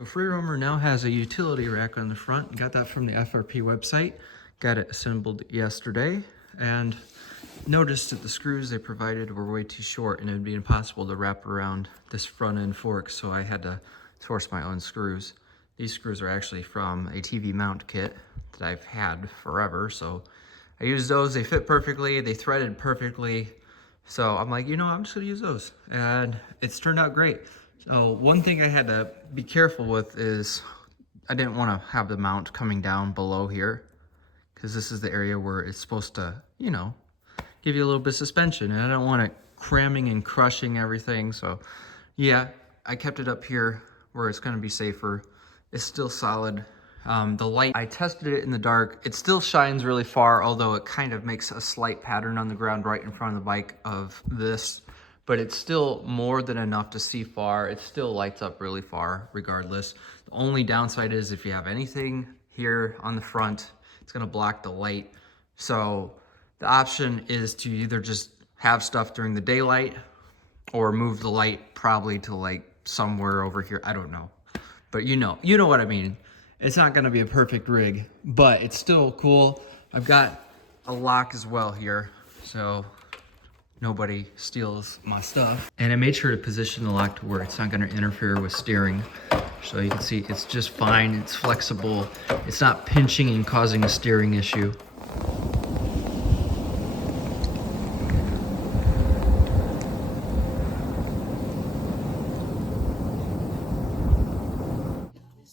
The Free Roamer now has a utility rack on the front. Got that from the FRP website. Got it assembled yesterday and noticed that the screws they provided were way too short and it would be impossible to wrap around this front end fork, so I had to source my own screws. These screws are actually from a TV mount kit that I've had forever, so I used those. They fit perfectly, they threaded perfectly. So I'm like, I'm just gonna use those. And it's turned out great. So one thing I had to be careful with is I didn't want to have the mount coming down below here, because this is the area where it's supposed to, give you a little bit of suspension, and I don't want it cramming and crushing everything. So yeah, I kept it up here where it's gonna be safer. It's still solid. The light, I tested it in the dark. It still shines really far, although it kind of makes a slight pattern on the ground right in front of the bike of this, but it's still more than enough to see far. It still lights up really far regardless. The only downside is if you have anything here on the front, it's gonna block the light. So the option is to either just have stuff during the daylight or move the light probably to like somewhere over here. I don't know, but you know what I mean. It's not gonna be a perfect rig, but it's still cool. I've got a lock as well here, so nobody steals my stuff. And I made sure to position the lock to where it's not gonna interfere with steering. So you can see it's just fine, it's flexible. It's not pinching and causing a steering issue.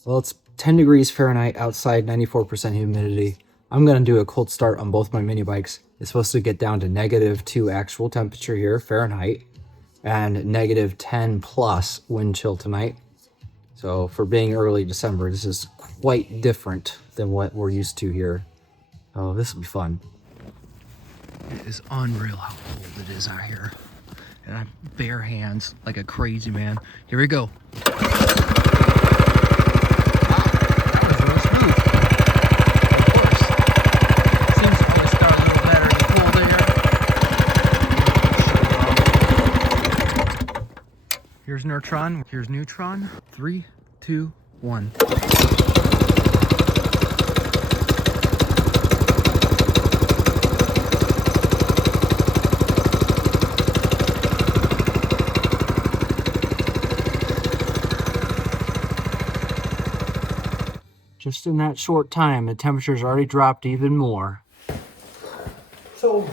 Well, it's 10 degrees Fahrenheit outside, 94% humidity. I'm gonna do a cold start on both my mini bikes. It's supposed to get down to -2 actual temperature here, Fahrenheit, and -10 plus wind chill tonight. So for being early December, this is quite different than what we're used to here. Oh, this will be fun. It is unreal how cold it is out here. And I'm bare hands like a crazy man. Here we go. Here's neutron, here's neutron. 3, 2, 1. Just in that short time, the temperature's already dropped even more. So,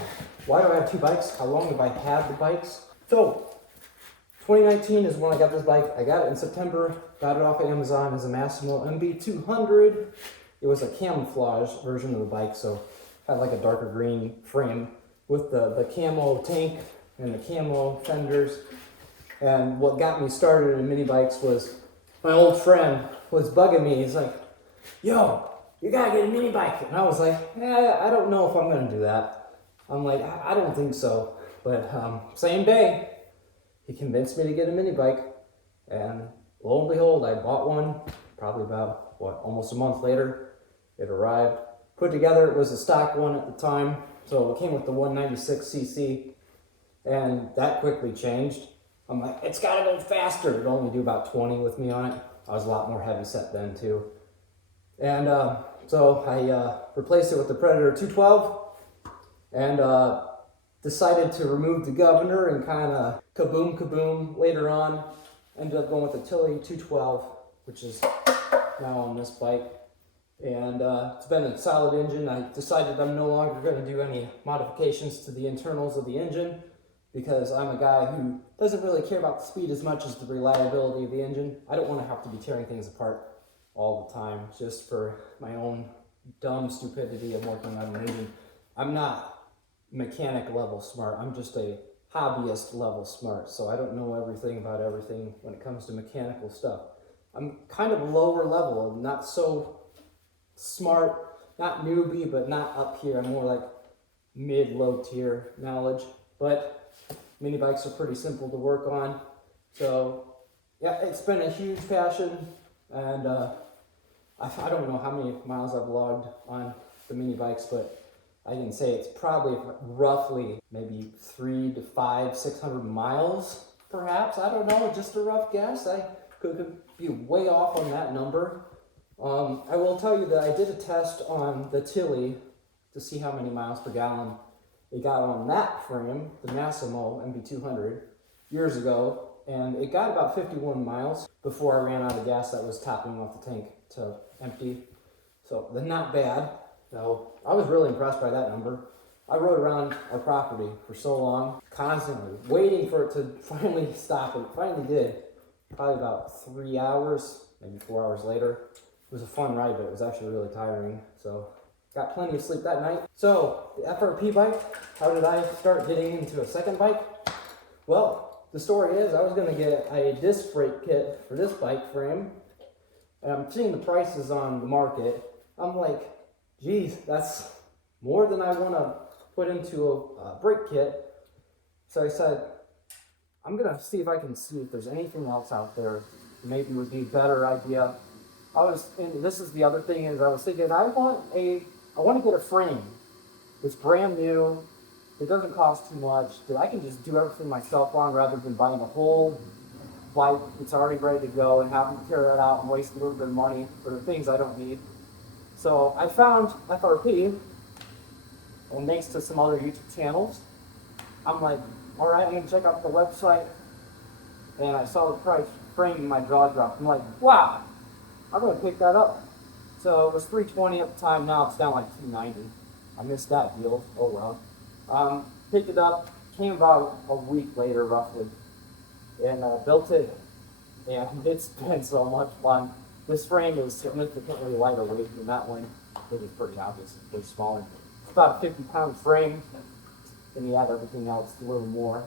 why do I have two bikes? How long have I had the bikes? So, 2019 is when I got this bike. I got it in September, got it off of Amazon as a Massimo MB200. It was a camouflage version of the bike, so had like a darker green frame with the camo tank and the camo fenders. And what got me started in mini bikes was my old friend was bugging me. He's like, yo, you gotta get a mini bike. And I was like, I don't know if I'm gonna do that. I'm like, I don't think so. But same day, he convinced me to get a mini bike, and lo and behold, I bought one probably about, almost a month later. It arrived, put together. It was a stock one at the time, so it came with the 196cc, and that quickly changed. I'm like, it's gotta go faster. It'd only do about 20 with me on it. I was a lot more heavy set then too. And so I replaced it with the Predator 212, and decided to remove the governor and kind of kaboom later on. Ended up going with the Tilley 212, which is now on this bike. And it's been a solid engine. I decided I'm no longer going to do any modifications to the internals of the engine, because I'm a guy who doesn't really care about the speed as much as the reliability of the engine. I don't want to have to be tearing things apart all the time just for my own dumb stupidity of working on an engine. I'm not mechanic level smart. I'm just a hobbyist level smart, so I don't know everything about everything when it comes to mechanical stuff. I'm kind of lower level. I'm not so smart, not newbie, but not up here. I'm more like mid-low tier knowledge. But mini bikes are pretty simple to work on. So yeah, it's been a huge passion, and I don't know how many miles I've logged on the mini bikes, but I can say it's probably roughly maybe 300 to 600 miles, perhaps. I don't know, just a rough guess. I could be way off on that number. I will tell you that I did a test on the Tilly to see how many miles per gallon it got on that frame, the Massimo MB200, years ago, and it got about 51 miles before I ran out of gas that was topping off the tank to empty. So they're not bad. So I was really impressed by that number. I rode around our property for so long, constantly waiting for it to finally stop, and it finally did. Probably about 3 hours, maybe 4 hours later. It was a fun ride, but it was actually really tiring. So got plenty of sleep that night. So the FRP bike, how did I start getting into a second bike? Well, the story is I was gonna get a disc brake kit for this bike frame, and I'm seeing the prices on the market. I'm like, geez, that's more than I wanna put into a brake kit. So I said, I'm gonna see if I can see if there's anything else out there maybe would be a better idea. And this is the other thing, is I was thinking I want to get a frame. It's brand new. It doesn't cost too much. That I can just do everything myself on, rather than buying a whole bike that's already ready to go and having to tear that out and waste a little bit of money for the things I don't need. So I found FRP, and thanks to some other YouTube channels, I'm like, all right, I'm gonna check out the website, and I saw the price frame and my jaw dropped. I'm like, wow, I'm gonna pick that up. So it was $320 at the time. Now it's down like $290. I missed that deal. Oh well. Picked it up. Came about a week later, roughly, and built it. And it's been so much fun. This frame is significantly lighter weight than that one. I think it's pretty obvious. It's way smaller. It's about a 50-pound frame. Then you add everything else a little more.